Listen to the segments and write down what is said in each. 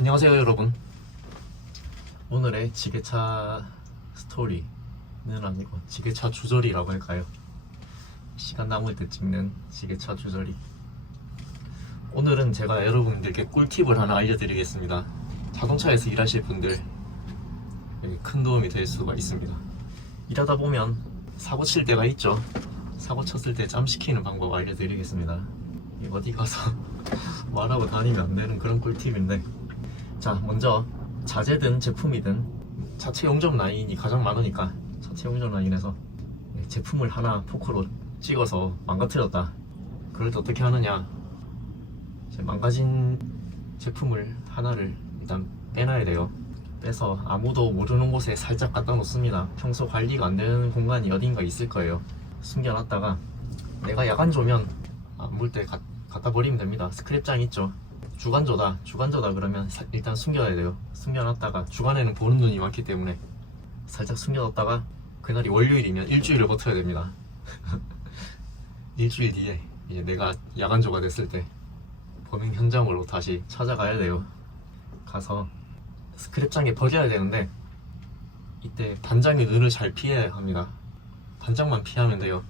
안녕하세요 여러분. 오늘의 지게차 스토리는 아니고 지게차 주저리라고 할까요? 시간 남을 때 찍는 지게차 주저리. 오늘은 제가 여러분들께 꿀팁을 하나 알려드리겠습니다. 자동차에서 일하실 분들 큰 도움이 될 수가 있습니다. 일하다 보면 사고 칠 때가 있죠. 사고 쳤을 때 짬시키는 방법 알려드리겠습니다. 어디 가서 말하고 다니면 안 되는 그런 꿀팁인데, 자, 먼저 자재든 제품이든 자체 용접 라인이 가장 많으니까 자체 용접 라인에서 제품을 하나 포크로 찍어서 망가뜨렸다. 그럴 때 어떻게 하느냐, 망가진 제품을 하나를 일단 빼놔야 돼요. 빼서 아무도 모르는 곳에 살짝 갖다 놓습니다. 평소 관리가 안 되는 공간이 어딘가 있을 거예요. 숨겨놨다가 내가 야간조면 안 볼 때 갖다 버리면 됩니다. 스크랩장 있죠. 주간조다 그러면 일단 숨겨야 돼요. 숨겨놨다가 주간에는 보는 눈이 많기 때문에 살짝 숨겨뒀다가 그날이 월요일이면 일주일을 버텨야 됩니다. 일주일 뒤에 이제 내가 야간조가 됐을 때 범행 현장으로 다시 찾아가야 돼요. 가서 스크랩장에 버려야 되는데 이때 단장의 눈을 잘 피해야 합니다. 단장만 피하면 돼요.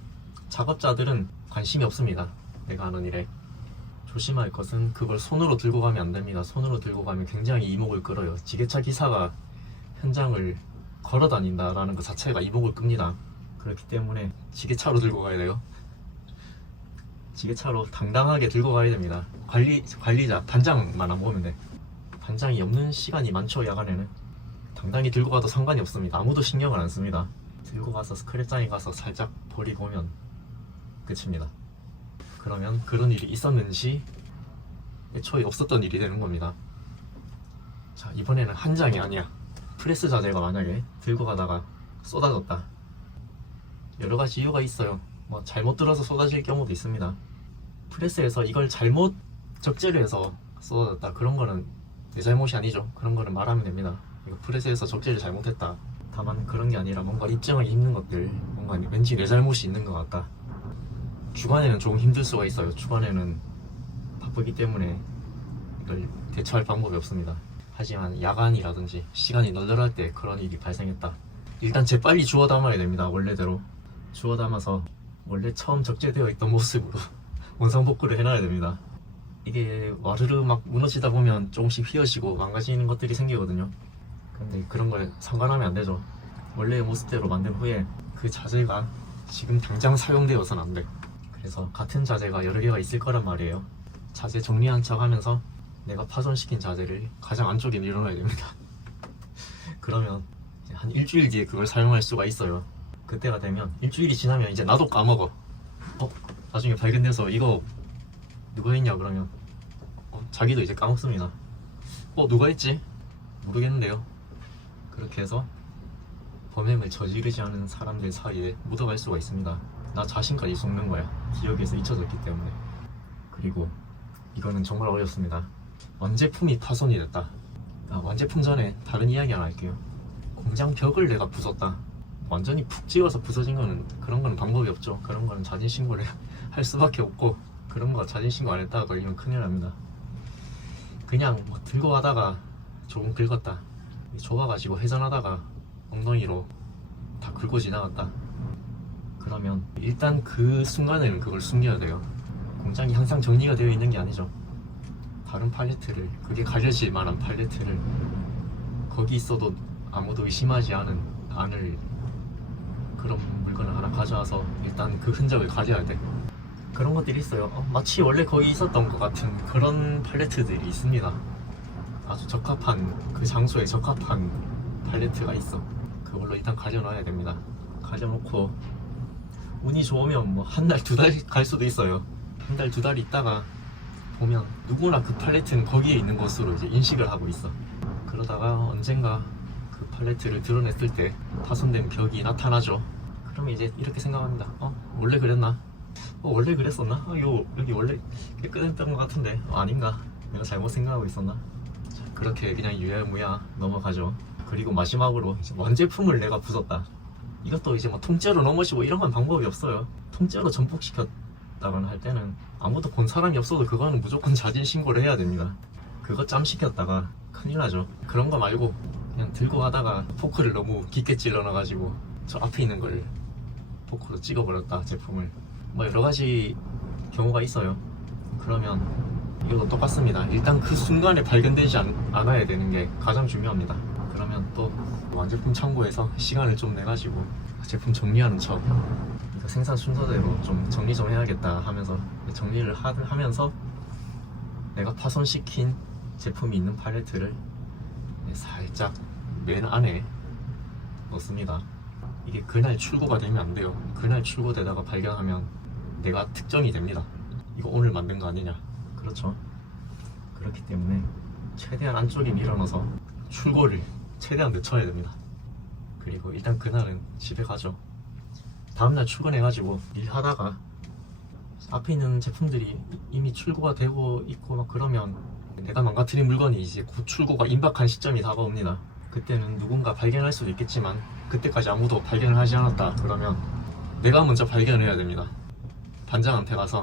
작업자들은 관심이 없습니다. 내가 하는 일에. 조심할 것은 그걸 손으로 들고 가면 안 됩니다. 손으로 들고 가면 굉장히 이목을 끌어요. 지게차 기사가 현장을 걸어 다닌다라는 것 자체가 이목을 끕니다. 그렇기 때문에 지게차로 들고 가야 돼요. 지게차로 당당하게 들고 가야 됩니다. 관리자, 단장만 안 보면 돼. 단장이 없는 시간이 많죠, 야간에는. 당당히 들고 가도 상관이 없습니다. 아무도 신경을 안 씁니다. 들고 가서 스크랩장에 가서 살짝 버리고 오면 끝입니다. 그러면 그런 일이 있었는지 애초에 없었던 일이 되는 겁니다. 자, 이번에는 한 장이 아니야. 프레스 자재가 만약에 들고 가다가 쏟아졌다. 여러 가지 이유가 있어요. 뭐 잘못 들어서 쏟아질 경우도 있습니다. 프레스에서 이걸 잘못 적재를 해서 쏟아졌다. 그런 거는 내 잘못이 아니죠. 그런 거는 말하면 됩니다. 이거 프레스에서 적재를 잘못했다. 다만 그런 게 아니라 뭔가 입증하기 힘든 것들, 뭔가 왠지 내 잘못이 있는 것 같다. 주간에는 조금 힘들 수가 있어요. 주간에는 바쁘기 때문에 이걸 대처할 방법이 없습니다. 하지만 야간이라든지 시간이 널널할 때 그런 일이 발생했다. 일단 재빨리 주워 담아야 됩니다. 원래대로 주워 담아서 원래 처음 적재되어 있던 모습으로 원상복구를 해놔야 됩니다. 이게 와르르 막 무너지다 보면 조금씩 휘어지고 망가지는 것들이 생기거든요. 근데 그런 걸 상관하면 안 되죠. 원래의 모습대로 만든 후에 그 자재가 지금 당장 사용되어서는 안 돼. 그래서 같은 자재가 여러 개가 있을 거란 말이에요. 자재 정리한 척 하면서 내가 파손시킨 자재를 가장 안쪽에 밀어넣어야 됩니다. 그러면 한 일주일 뒤에 그걸 사용할 수가 있어요. 그때가 되면 일주일이 지나면 이제 나도 까먹어. 나중에 발견돼서 이거 누가 했냐 그러면 자기도 이제 까먹습니다. 누가 했지? 모르겠는데요. 그렇게 해서 범행을 저지르지 않은 사람들 사이에 묻어갈 수가 있습니다. 나 자신까지 속는 거야. 기억에서 잊혀졌기 때문에. 그리고 이거는 정말 어렵습니다. 완제품이 파손이 됐다. 완제품 전에 다른 이야기 하나 할게요. 공장 벽을 내가 부쉈다. 완전히 푹 찍어서 부서진 거는 그런 거는 방법이 없죠. 그런 거는 자진신고를 할 수밖에 없고, 그런 거 자진신고 안 했다가 걸리면 큰일 납니다. 그냥 들고 가다가 조금 긁었다. 좁아가지고 회전하다가 엉덩이로 다 긁고 지나갔다. 그러면 일단 그 순간에는 그걸 숨겨야 돼요. 공장이 항상 정리가 되어 있는 게 아니죠. 다른 팔레트를, 그게 가려질 만한 팔레트를 거기 있어도 아무도 의심하지 않을 그런 물건을 하나 가져와서 일단 그 흔적을 가려야 돼. 그런 것들이 있어요. 마치 원래 거기 있었던 것 같은 그런 팔레트들이 있습니다. 아주 적합한, 그 장소에 적합한 팔레트가 있어. 그걸로 일단 가려놔야 됩니다. 가려놓고 운이 좋으면 한 달, 두 달 갈 수도 있어요. 한 달, 두 달 있다가 보면 누구나 그 팔레트는 거기에 있는 것으로 이제 인식을 하고 있어. 그러다가 언젠가 그 팔레트를 드러냈을 때 파손된 벽이 나타나죠. 그러면 이제 이렇게 생각합니다. 원래 그랬나? 원래 그랬었나? 여기 원래 깨끗했던 것 같은데 아닌가? 내가 잘못 생각하고 있었나? 자, 그렇게 그냥 유야무야 넘어가죠. 그리고 마지막으로 완제품을 내가 부쉈다. 이것도 이제 통째로 넘어지고 이런 건 방법이 없어요. 통째로 전복시켰다거나 할 때는 아무도 본 사람이 없어도 그거는 무조건 자진 신고를 해야 됩니다. 그거 짬 시켰다가 큰일 나죠. 그런 거 말고 그냥 들고 가다가 포크를 너무 깊게 찔러 넣어가지고 저 앞에 있는 걸 포크로 찍어버렸다, 제품을. 뭐 여러 가지 경우가 있어요. 그러면 이것도 똑같습니다. 일단 그 순간에 발견되지 않아야 되는 게 가장 중요합니다. 그러면 또 완제품 창고에서 시간을 좀 내가지고 제품 정리하는 척, 그러니까 생산 순서대로 좀 정리 좀 해야겠다 하면서 정리를 하면서 내가 파손시킨 제품이 있는 팔레트를 살짝 맨 안에 넣습니다. 이게 그날 출고가 되면 안 돼요. 그날 출고되다가 발견하면 내가 특정이 됩니다. 이거 오늘 만든 거 아니냐. 그렇죠. 그렇기 때문에 최대한 안쪽에 밀어넣어서 출고를 최대한 늦춰야 됩니다. 그리고 일단 그날은 집에 가죠. 다음날 출근해가지고 일하다가 앞에 있는 제품들이 이미 출고가 되고 있고 막 그러면 내가 망가뜨린 물건이 이제 곧 출고가 임박한 시점이 다가옵니다. 그때는 누군가 발견할 수도 있겠지만 그때까지 아무도 발견을 하지 않았다 그러면 내가 먼저 발견을 해야 됩니다. 반장한테 가서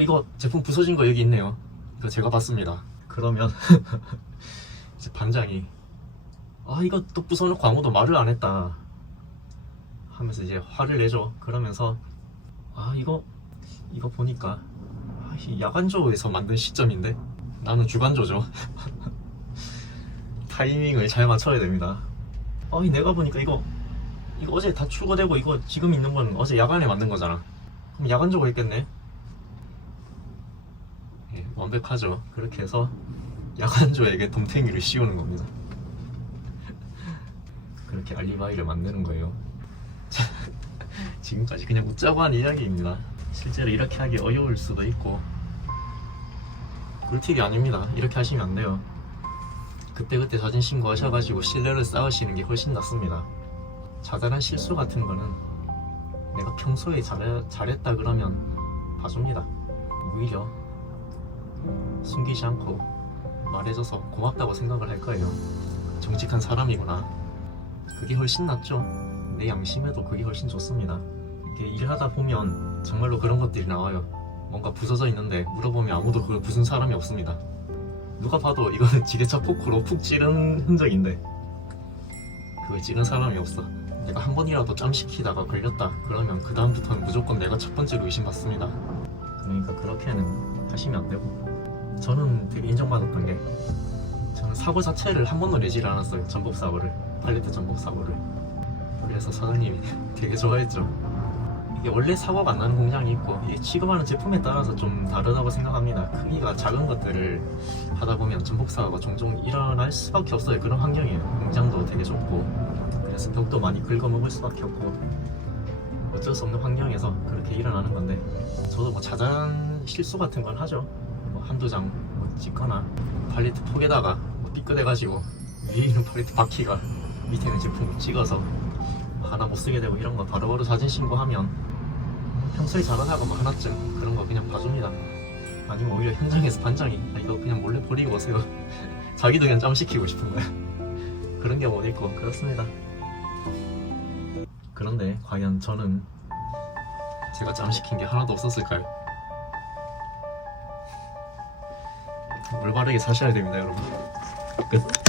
이거 제품 부서진 거 여기 있네요. 이거 제가 봤습니다. 그러면 이제 반장이 이거 또 부숴놓고 아무도 말을 안 했다 하면서 이제 화를 내죠. 그러면서 이거 보니까 야간조에서 만든 시점인데 나는 주간조죠. 타이밍을 잘 맞춰야 됩니다. 내가 보니까 이거 어제 다 출고되고 이거 지금 있는 건 어제 야간에 만든 거잖아. 그럼 야간조가 있겠네. 예, 완벽하죠. 그렇게 해서 야간조에게 덤탱이를 씌우는 겁니다. 그렇게 알리바이를 만드는 거예요. 지금까지 그냥 웃자고 한 이야기입니다. 실제로 이렇게 하기 어려울 수도 있고 꿀팁이 아닙니다. 이렇게 하시면 안 돼요. 그때그때 사진 신고하셔가지고 신뢰를 쌓으시는 게 훨씬 낫습니다. 자잘한 실수 같은 거는 내가 평소에 잘했다 그러면 봐줍니다. 오히려 숨기지 않고 말해줘서 고맙다고 생각을 할 거예요. 정직한 사람이구나. 그게 훨씬 낫죠. 내 양심에도 그게 훨씬 좋습니다. 이게 일하다 보면 정말로 그런 것들이 나와요. 뭔가 부서져 있는데 물어보면 아무도 그걸 부순 사람이 없습니다. 누가 봐도 이거는 지게차 포크로 푹 찌른 흔적인데 그걸 찌른 사람이 없어. 내가 한 번이라도 짬시키다가 걸렸다 그러면 그 다음부터는 무조건 내가 첫 번째로 의심받습니다. 그러니까 그렇게는 하시면 안 되고, 저는 되게 인정받았던 게 저는 사고 자체를 한 번도 내질 않았어요. 전복 사고를, 팔레트 전복 사고를. 그래서 사장님이 되게 좋아했죠. 이게 원래 사고가 안 나는 공장이 있고 이게 취급하는 제품에 따라서 좀 다르다고 생각합니다. 크기가 작은 것들을 하다 보면 전복 사고가 종종 일어날 수밖에 없어요. 그런 환경이에요. 공장도 되게 좁고 그래서 벽도 많이 긁어먹을 수밖에 없고 어쩔 수 없는 환경에서 그렇게 일어나는 건데, 저도 뭐 자잘한 실수 같은 건 하죠. 뭐 한두 장 찍거나 팔레트 폭에다가 삐끗해가지고 위에 있는 팔레트 바퀴가 밑에 있는 제품을 찍어서 하나 못 쓰게 되고 이런 거 바로바로 사진 신고하면 평소에 잘하다가 뭐 하나쯤 그런 거 그냥 봐줍니다. 아니면 오히려 현장에서 반장이 이거 그냥 몰래 버리고 오세요. 자기도 그냥 짬시키고 싶은 거야. 그런 경우도 있고 그렇습니다. 그런데 과연 저는 제가 짬시킨 게 하나도 없었을까요? 올바르게 사셔야 됩니다, 여러분. 끝.